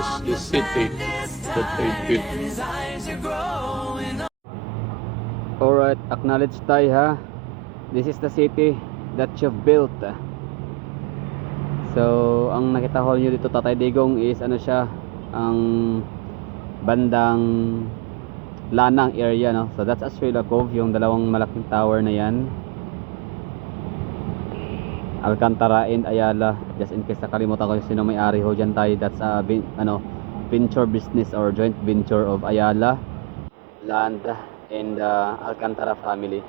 is the city that I built. Alright, acknowledge tayo ha. This is the city that you've built. So, ang nakita ko nyo dito, Tatay Digong, is ano siya, ang bandang Lanang area, no? So, that's Azuela Cove, yung dalawang malaking tower na yan. Alcantara and Ayala. Just in case nakalimutan ko sino may-ari ho dyan tayo. That's venture business or joint venture of Ayala Land and Alcantara family.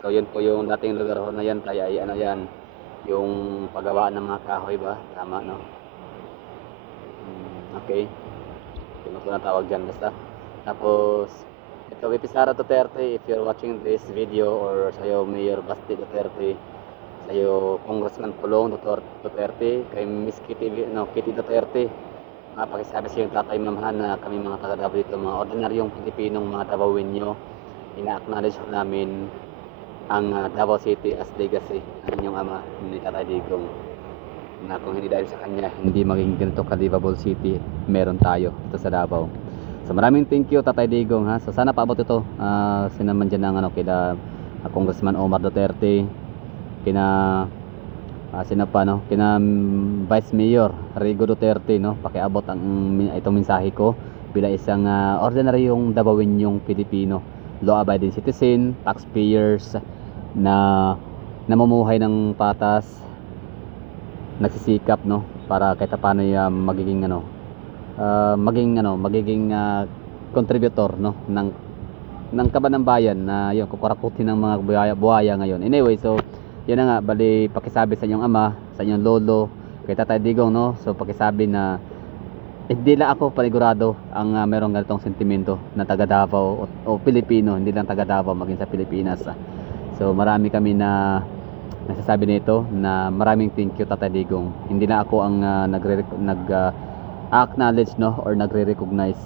So yun po yung dating lugar ho na yan tayo ay ano yan, yung paggawaan ng mga kahoy ba? Tama, no? Okay, yun po na tawag dyan basta. Tapos ito kay Sara Duterte, if you're watching this video, or sa'yo Mayor Basti Duterte, sa'yo Congressman Pulong Duterte, kay Miss Kitty, Kitty Duterte, pakisabi sa yung tatay mamahan na kami mga taga Davao dito, mga ordinaryong Pilipinong mga Davawin nyo, ina-acknowledge namin ang Davao City as legacy ng inyong ama ni Tatay Digong, na kung hindi dahil sa kanya hindi maging ganito ka-livable city meron tayo dito sa Davao. So maraming thank you Tatay Digong ha. So sana paabot ito sinaman dyan ng kila Congressman Omar Duterte, kina sino pa, no, kina Vice Mayor Rigo Duterte, no, pakiabot ang itong mensahe ko bilang isang ordinaryong Davaoenyong Pilipino, law abiding citizen, taxpayers na namumuhay ng patas, nagsisikap, no, para kahit paano magiging contributor, no, ng kaban ng bayan na yung kukurakutin ng mga buhaya ngayon. Anyway, so yan na nga, bali pakisabi sa inyong ama, sa inyong lolo, kay Tatay Digong, no, so pakisabi na hindi lang ako panigurado ang merong ganitong sentimento na taga Davao o Pilipino, hindi lang taga Davao, maging sa Pilipinas. So marami kami na nagsasabi nito na maraming thank you Tatay Digong. Hindi na ako ang acknowledge, no, or nagre-recognize.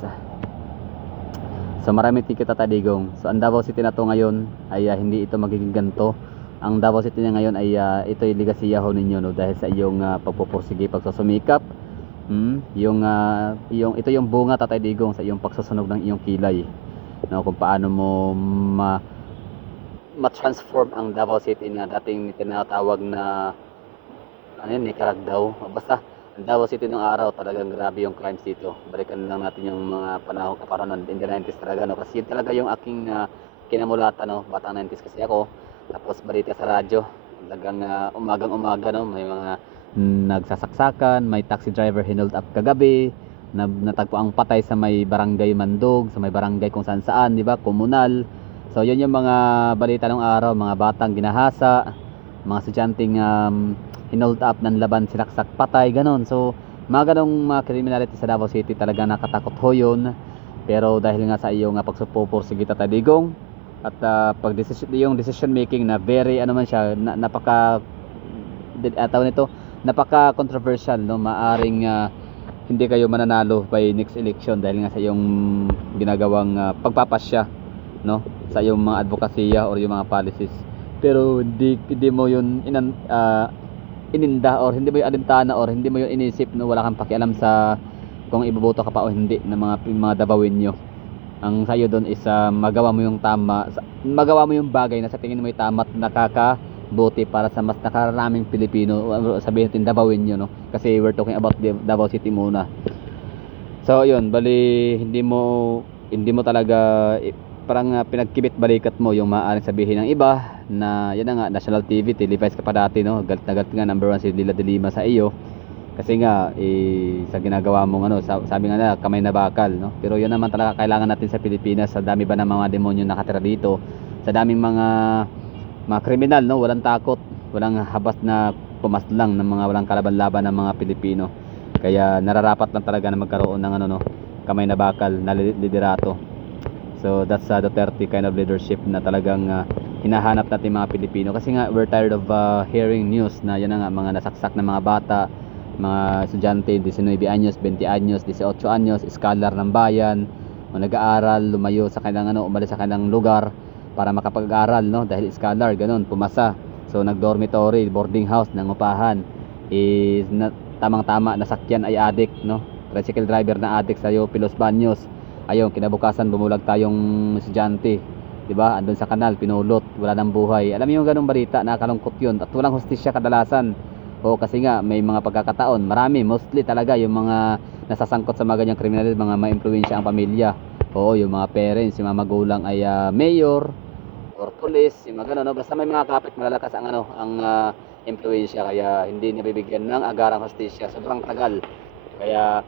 So maraming thank you Tatay Digong. So ang Davao City na to ngayon ay hindi ito magiging ganito. Ang Davao City na ngayon ay ito yung legacy ho ninyo, no, dahil sa iyong pagpupursige, pagsusumikap. Ito yung bunga Tatay Digong sa iyong pagsusunog ng iyong kilay, no, kung paano mo ma-transform ang Davao City na dating tinatawag na Nicaragua. Basta ang Davao City nung araw talagang grabe yung crimes dito. Balikan lang natin yung mga panahon kaparoon in the 90s talaga, no, kasi yun talaga yung aking kinamulatan, no, batang 90s kasi ako. Tapos balita sa radyo talagang umagang umaga, no, may mga nagsasaksakan, may taxi driver hinold up kagabi, natagpo ang patay sa may barangay Mandog, sa may barangay kung saan saan, di ba, komunal. So yun yung mga balita ng araw, mga batang ginahasa, mga estudyanteng hinold up ng laban, sinaksak, patay, ganon. So mga ganong mga criminality sa Davao City, talaga nakatakot ho yun. Pero dahil nga sa iyong pagsupupursige Tatay Digong at yung decision making na very man siya, napaka controversial, no, maaring hindi kayo mananalo by next election dahil nga sa iyong ginagawang pagpapasya, no, sa iyong mga advokasya or yung mga policies. Pero hindi mo yun ininda or hindi mo yun alintana or hindi mo yun inisip, no, wala kang pakialam sa kung iboboto ka pa o hindi ng mga Davaoenyo. Ang sayo doon is magawa mo yung tama, magawa mo yung bagay na sa tingin mo ay tama at nakakabuti para sa mas nakaraming Pilipino, sabihin natin Davaoenyo, no, kasi we're talking about Davao City muna. So yun, bali hindi mo talaga parang pinagkibit balikat mo yung maaaring sabihin ng iba na yan na nga, national TV, televised ka pa dati, no, galit na galit nga number 1 si Lila de Lima sa iyo kasi nga sa ginagawa mong sabi nga na kamay na bakal, no. Pero yun naman talaga kailangan natin sa Pilipinas, sa dami ba ng mga demonyo nakatira dito, sa daming mga kriminal, no, walang takot, walang habas na pumaslang ng mga walang kalaban-laban ng mga Pilipino. Kaya nararapat lang talaga na magkaroon ng kamay na bakal na liderato. So that's Duterte kind of leadership na talagang hinahanap natin mga Pilipino, kasi nga we're tired of hearing news na yan na nga, mga nasaksak na mga bata, mga estudyante 19 anyos, 20 anyos, 18 anyos, scholar ng bayan, nag-aaral, lumayo sa kanilang umalis sa kanilang lugar para makapag-aral, no, dahil scholar, ganun, pumasa. So nag-dormitory, boarding house, nangupahan, tamang-tama nasakyan ay addict, no. tricycle driver na addict sa'yo, Pilos Baños. Ayun, kinabukasan bumulag tayong estudyante, 'di ba? Andun sa kanal, pinulot, wala nang buhay. Alam niyo yung ganung balita, nakakalungkot 'yun. At walang hustisya kadalasan. O kasi nga may mga pagkakataon, marami, mostly talaga yung mga nasasangkot sa mga ganyang kriminal, mga maimpluwensya ang pamilya. Oo, yung mga parents, yung mga magulang ay mayor or police, yung mga ganun, no? Basta may mga kapit malalakas ang impluwensya, kaya hindi nabibigyan ng agarang hustisya, sobrang tagal. Kaya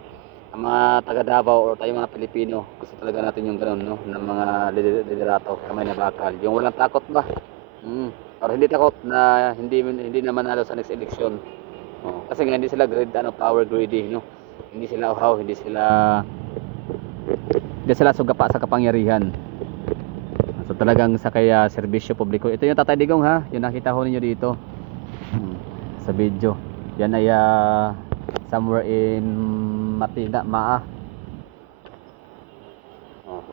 ang mga taga Davao or tayo mga Pilipino, gusto talaga natin yung ganun, no, ng mga liderato, kamay na bakal, yung walang takot ba, or hindi takot na hindi naman manalo sa next election. Kasi nga hindi sila power greedy, no, hindi sila uhaw, hindi sila sugapa sa kapangyarihan. So talagang sa kaya serbisyo publiko. Ito yung Tatay Digong, ha, yung nakita ho ninyo dito sa video. Yan ay somewhere in Matina, Maa.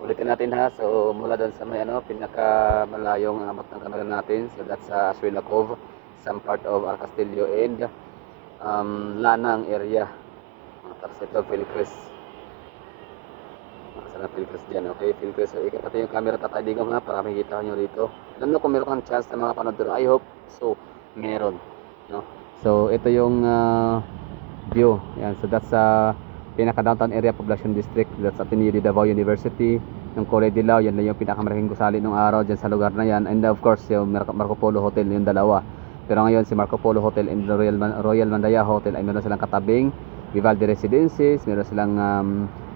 Ulitin natin, ha. So mula doon sa may pinaka malayong abot ng kamera natin. So that's Aswila Cove, some part of Castillo and Lanang area. Tapos ito Philcrest. Sana Philcrest dyan, okay? Philcrest. So ikat natin yung camera, Tatay Digong, ha, para makikita nyo dito. Alam nyo kung meron kang chance na mga panood doon. I hope so. Meron, no? So ito yung view. Yan. So that's pinaka downtown area population district. That's Ateneo de Davao University, yung Colay Dilao. Yan lang yung pinakamalaking gusali nung araw dyan sa lugar na yan. And of course yung Marco Polo Hotel, yung dalawa. Pero ngayon si Marco Polo Hotel and the Royal Mandaya Hotel ay meron silang katabing Vivaldi Residences, meron silang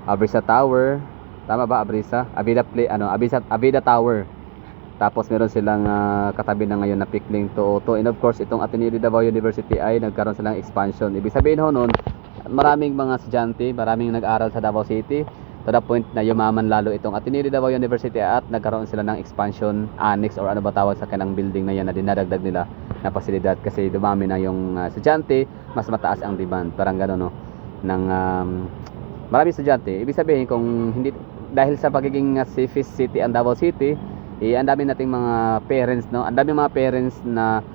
Abrisa Tower. Tama ba? Avida Tower. Tapos meron silang katabi na ngayon na Pikling Tooto. And of course, itong Ateneo de Davao University ay nagkaroon silang expansion. Ibig sabihin ho nun, maraming mga estudyante, maraming nag-aral sa Davao City, to the point na yumaman lalo itong Ateneo de Davao University at nagkaroon sila ng expansion annex or ano ba tawag sa kanilang building na yan na dinadagdag nila na pasilidad kasi dumami na yung estudyante, mas mataas ang demand. Parang gano'n, no? Ng maraming estudyante. Ibig sabihin kung hindi dahil sa pagiging safest city ang Davao City, ang dami nating mga parents, no? Ang dami mga parents na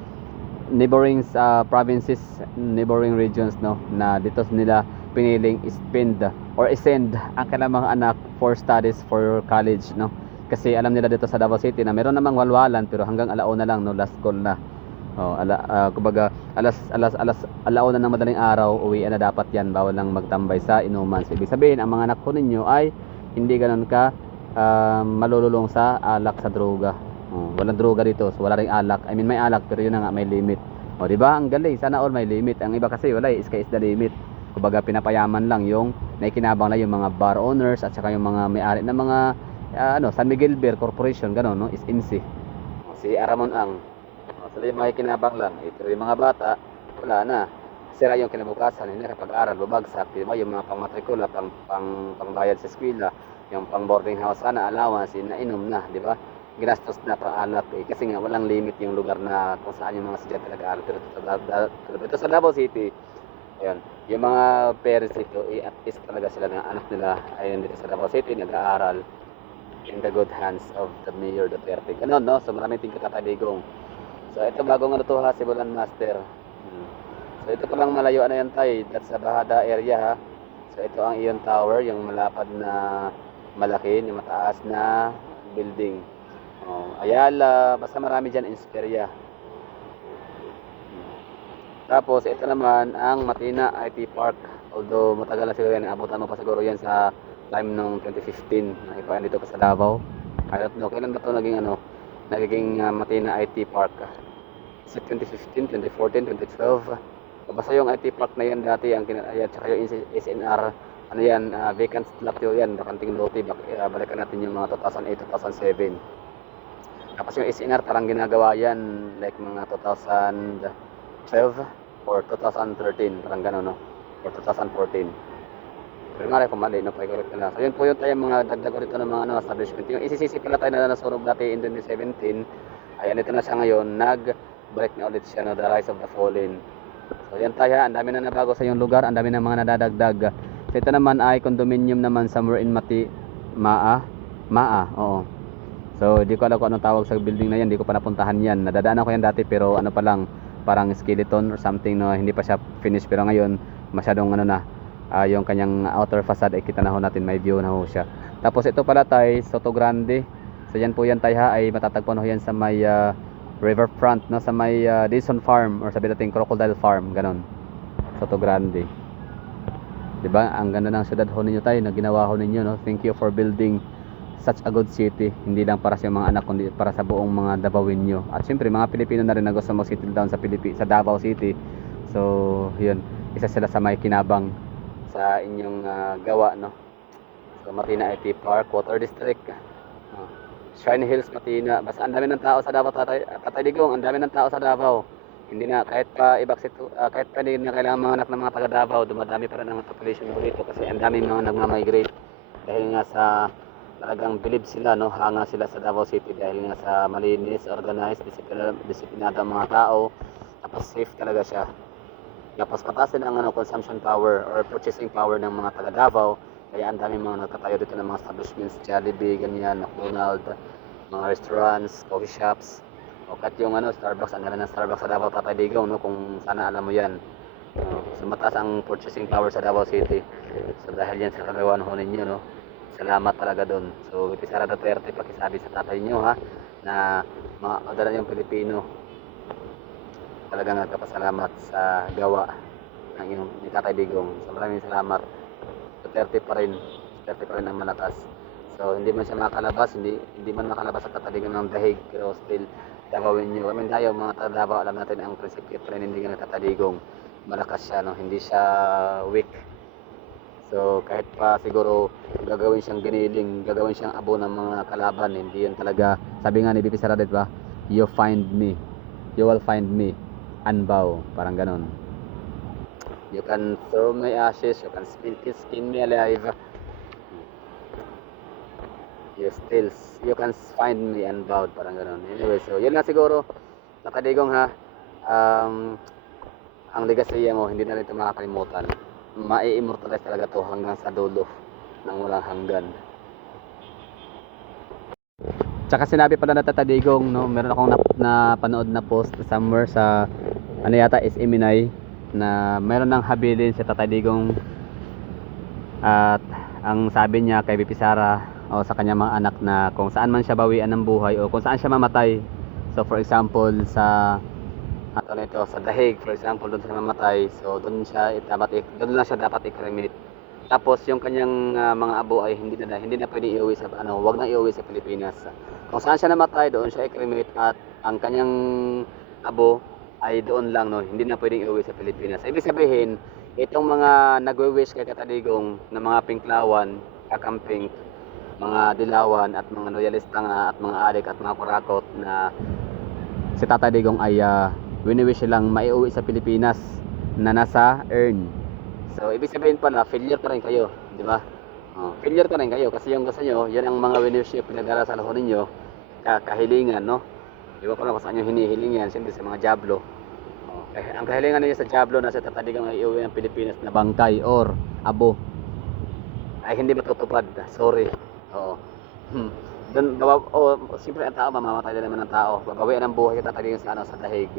neighboring provinces, neighboring regions, no, na dito nila piniling spend or send ang kanilang mga anak for studies, for college, no? Kasi alam nila dito sa Davao City na meron namang walwalan pero hanggang alauna lang, no, last call na. Kumbaga alauna ng madaling araw, uwian na dapat yan, bawal lang magtambay sa inuman. So, ibig sabihin ang mga anak ko ninyo ay hindi ganoon ka malululong sa alak, sa droga. Walang droga dito, so wala ring alak. I mean may alak pero yun na nga, may limit. Di ba? Ang galing, sana all may limit. Ang iba kasi wala, sky is the limit. Kumbaga pinapayaman lang yung naikinabang na yung mga bar owners at saka yung mga may-ari ng mga San Miguel Beer Corporation, gano'n, no? SMC. Si Aramon Ang. Sila yung makikinabang lang. Pero yung mga bata, wala na. Sira yung kinabukasan, hindi nakapag-aral, babagsak. Diba? Yung mga pang-matrikula, pang-bayad sa eskwela, yung pang-boarding house, sana allowance, nainom na, di ba? Ginastos na pang-alat kasi nga walang limit yung lugar na kung saan yung mga estudyante nag-aaral. Pero ito sa Davao City, ayan, yung mga parents dito, at least talaga sila na anak nila ay dito sa Davao City, nag-aaral in the good hands of the Mayor Duterte. Ganun, no? So maraming tingkat Tatay Digong. So ito bagong Sibulan Master. So ito palang malayo yan tayo, that's sa Bahada area, ha. So ito ang Ion Tower, yung malapad na malaki, yung mataas na building. Ayala, basta marami dyan, Insperia. Tapos ito naman ang Matina IT Park. Although matagal na siguro yan, abutan mo pa siguro yan sa time ng 2015 na ipayan dito pa sa Davao. I don't know, kailan ba ito naging Matina IT Park? Is it 2015, 2014, 2012? Basta yung IT Park na yan dati, ang kinayat, saka yung SNR, vacant slot yan, bakanting lote, balikan natin yung mga 2008, 2007. Tapos yung SNR parang ginagawa yan like mga 2012 or 2013, parang gano'n, no? Or 2014. Pero nga rin kung mali, no? Pag-correct na lang. So yun po yung tayo mga dagdag ko rito ng mga establishment. Yung ICCC pala tayo na nasunog dati in 2017, ayan, ito na siya ngayon, nag-break na ulit siya, no? The Rise of the Fallen. So yan tayo, ang dami na nabago sa yung lugar, ang dami na mga nadadagdag. So ito naman ay condominium naman somewhere in Maa, oo. So di ko alam kung anong tawag sa building na yan, di ko pa napuntahan yan. Nadadaanan ko yan dati pero pa lang, parang skeleton or something, no, hindi pa siya finished. Pero ngayon masyadong yung kanyang outer facade ay kita na ho natin, may view na ho siya. Tapos ito pala tay, Soto Grande. So yan po yan tay ha, ay matatagpuan ho yan sa may riverfront, no, sa may Dison Farm, or sabi natin Crocodile Farm, ganon. Soto Grande. 'Di ba? Ang ganda ng syudad ho ninyo tay na ginawa ho ninyo, no. Thank you for building such a good city. Hindi lang para sa mga anak kundi para sa buong mga Davaoenyo. At syempre mga Pilipino na rin na gusto mag-settle down sa Davao City. So, 'yun. Isa sila sa may kinabang sa inyong gawa, no. So, Matina IT Park, Water District. Shrine Hills, Matina. Basta ang dami ng tao sa Davao, Tatay Digong, ang dami ng tao sa Davao. Hindi na kahit pa kahit pa hindi na kailangan mga anak ng mga taga Davao, dumadami pa rin ang population dito kasi ang dami mga nagma-migrate dahil nga sa talagang believe sila, no, hanga sila sa Davao City dahil nga sa malinis, organized, disiplinado ang mga tao, tapos safe talaga siya. Tapos pataas din ang consumption power or purchasing power ng mga taga Davao. Kaya ang daming mga nagtatayo dito ng mga establishments, Jollibee, ganyan, McDonald's, mga restaurants, coffee shops, o kahit yung Starbucks, ang ganda ng Starbucks sa Davao, Tatay Digong, no, kung sana alam mo yan. So mataas ang purchasing power sa Davao City. So dahil yan sa kagawaan ho ninyo, no, salamat talaga doon. So VP Sara Duterte, pakisabi sa tatay nyo ha, na mga yung Pilipino, talagang nagpapasalamat sa gawa ng inyong ni Tatay Digong. So maraming salamat. Duterte pa rin ang malakas. So hindi man siya makalabas, hindi man makalabas sa Tatay Digong ng dahig, pero still Davaoenyo. I mean tayo mga taga Davao, alam natin ang prinsipyo panindigan ng Tatay Digong. Malakas siya, no, hindi siya weak. So kahit pa siguro gagawin siyang giniling, gagawin siyang abo ng mga kalaban, hindi yan talaga. Sabi nga ni BP Sara, diba? You will find me unbow, parang ganon. You can throw my ashes, you can skin me alive, you can find me unbowed, parang ganon. Anyway, so yun lang siguro, Tatay Digong ha. Ang legacy mo hindi na rin ito makakalimutan. Mai-immortalize talaga to hanggang sa dulo ng walang hanggan. Tsaka sinabi pala na Tatay Digong, no, meron akong napanood na post somewhere sa yata SM9, na meron ng habilin si Tatay Digong, at ang sabi niya kay BP Sara o sa kanyang mga anak na kung saan man siya bawian ng buhay o kung saan siya mamatay. So for example sa sa dahig, for example, doon siya mamatay, so doon lang siya dapat i-cremate. Tapos yung kanyang mga abo ay hindi na pwede iuwi sa wag na iuwi sa Pilipinas. Kung saan siya namatay, doon siya i-cremate, at ang kanyang abo ay doon lang, no, hindi na pwedeng iuwi sa Pilipinas. Ibig sabihin, itong mga nagwe-wish kay Tatay Digong na mga pinklawan, kakamping, mga dilawan at mga loyalista nga at mga adik at mga kurakot, na si Tatay Digong ay wini-wish lang maiuwi sa Pilipinas na nasa urn. So ibig sabihin pala, failure pa rin kayo, di ba? Failure pa rin kayo kasi yung gusto nyo, yan ang mga wini-wish nyo, pinag-aral ho ninyo, kahilingan, no? Iwan ko lang kung saan nyo hinihiling yan, siyempre sa mga Diablo. Ang kahilingan niya sa Diablo na sa Tatay Digong ay iuwi ng Pilipinas na bangkay or abo ay hindi matutupad. Sorry. Oo. Siyempre ang tao, mamamatay din naman ng tao. Babawian ang buhay kay Tatay Digong sa dahig.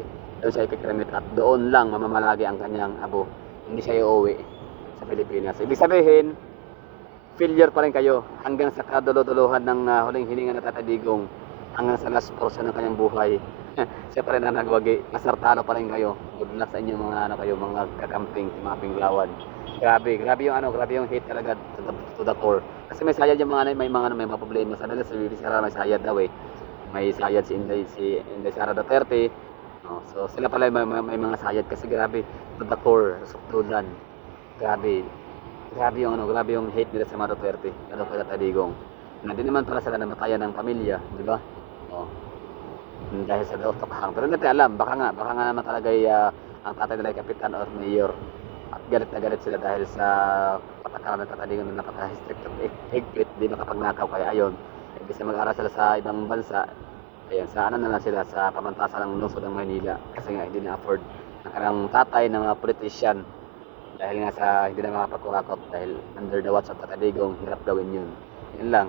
Doon siya ikikremit at doon lang mamamalagi ang kanyang abo. Hindi siya iuwi sa Pilipinas. Ibig sabihin, failure pa rin kayo hanggang sa kaduloduluhan ng huling hininga ng Tatay Digong, hanggang sa last portion ng kanyang buhay. Siya pa rin ang nagwagi. Masartano pa rin kayo. Good luck sa inyo mga mga kakamping, mga pinglawan. Grabe yung hate talaga to the core. Kasi may sayad yung may mga problema sa nila. Sa BBC Sara may sayad daw eh. May sayad si Inday Sara Duterte. So sila pala may mga sayad kasi grabe to the core, sukdulan. Grabe yung hate nila sa mga Duterte. Ano kay Tatay Digong. Na din naman pala sila namatayan ng pamilya, di ba? Dahil sa doktokhang. Pero hindi natin alam, baka nga naman talaga ang tatay nila ay kapitan or mayor. At galit na galit sila dahil sa patakaran ng Tatay Digong na napaka-strict of higpit, di makapagnakaw. Kaya ayon, imbis na mag-aral sila sa ibang bansa, ayan, sa na lang sila sa pamantasan ng lungsod ng Maynila. Kasi nga hindi na-afford ng kanilang tatay ng mga politician. Dahil nga sa hindi na makapagkurakot dahil under the watch of Tatay Digong, hirap gawin yun. Yun lang.